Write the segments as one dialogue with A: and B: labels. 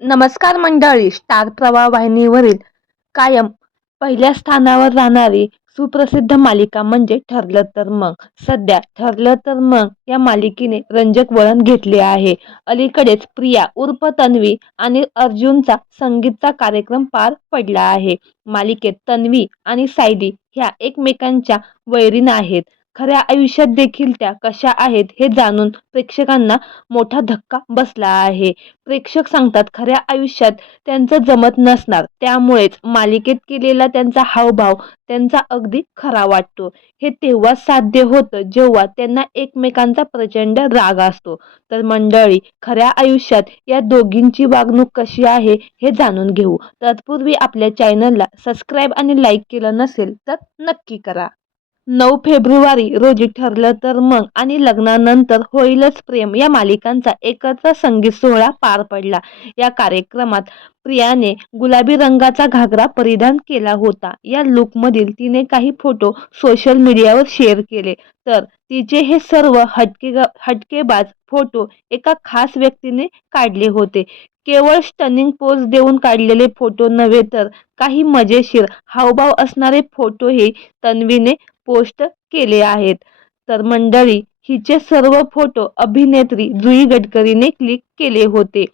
A: नमस्कार मंडळी स्टार प्रवाह वाहिनीवरील कायम पहिल्या स्थानावर राहणारी सुप्रसिद्ध मालिका म्हणजे ठरलं तर मग. सध्या ठरलं तर मग या मालिकेने रंजक वळण घेतले आहे. अलीकडेच प्रिया उर्फ तन्वी आणि अर्जुनचा संगीतचा कार्यक्रम पार पडला आहे. मालिकेत तन्वी आणि सायली ह्या एकमेकांच्या वैरीण आहेत. खऱ्या आयुष्यात देखील त्या कशा आहेत हे जाणून प्रेक्षकांना मोठा धक्का बसला आहे. प्रेक्षक सांगतात खऱ्या आयुष्यात त्यांचं जमत नसणार. त्यामुळेच मालिकेत केलेला त्यांचा हावभाव त्यांचा अगदी खरा वाटतो. हे तेव्हा साध्य होतं जेव्हा त्यांना एकमेकांचा प्रचंड राग असतो. तर मंडळी खऱ्या आयुष्यात या दोघींची वागणूक कशी आहे हे जाणून घेऊ. तत्पूर्वी आपल्या चॅनलला सबस्क्राईब आणि लाईक केलं नसेल तर नक्की करा. नऊ फेब्रुवारी रोजी ठरलं तर मग आणि लग्नानंतर होईलच प्रेम. या मालिकांचा एकत्र संगीत सोहळा पार पडला. या कार्यक्रमात प्रियाने गुलाबी रंगाचा घागरा परिधान केला होता. या लुकमधील तिने काही फोटो सोशल मीडियावर शेअर केले. तर तिचे हे सर्व हटके हटकेबाज फोटो एका खास व्यक्तीने काढले होते. केवळ स्टनिंग पोज देऊन काढलेले फोटो नव्हे तर काही मजेशीर हावभाव असणारे फोटोही तन्वीने पोस्ट केले आहेत. तर मंडळी हिचे सर्व फोटो अभिनेत्री जुई गडकरीने क्लिक केले होते.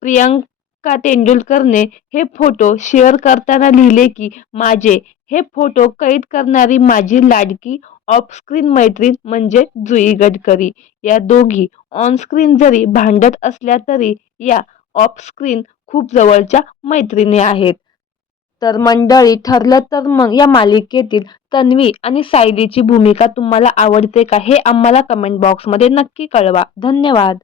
A: प्रियांका तेंडुलकरने हे फोटो शेअर करताना लिहिले की माझे हे फोटो कैद करणारी माझी लाडकी ऑफस्क्रीन मैत्रीण म्हणजे जुई गडकरी. या दोघी ऑनस्क्रीन जरी भांडत असल्या तरी या ऑफस्क्रीन खूप जवळच्या मैत्रिणी आहेत. तर मंडळी ठरलं तर मग या मालिकेतील तन्वी आणि सायलीची भूमिका तुम्हाला आवडते का हे आम्हाला कमेंट बॉक्समध्ये नक्की कळवा. धन्यवाद.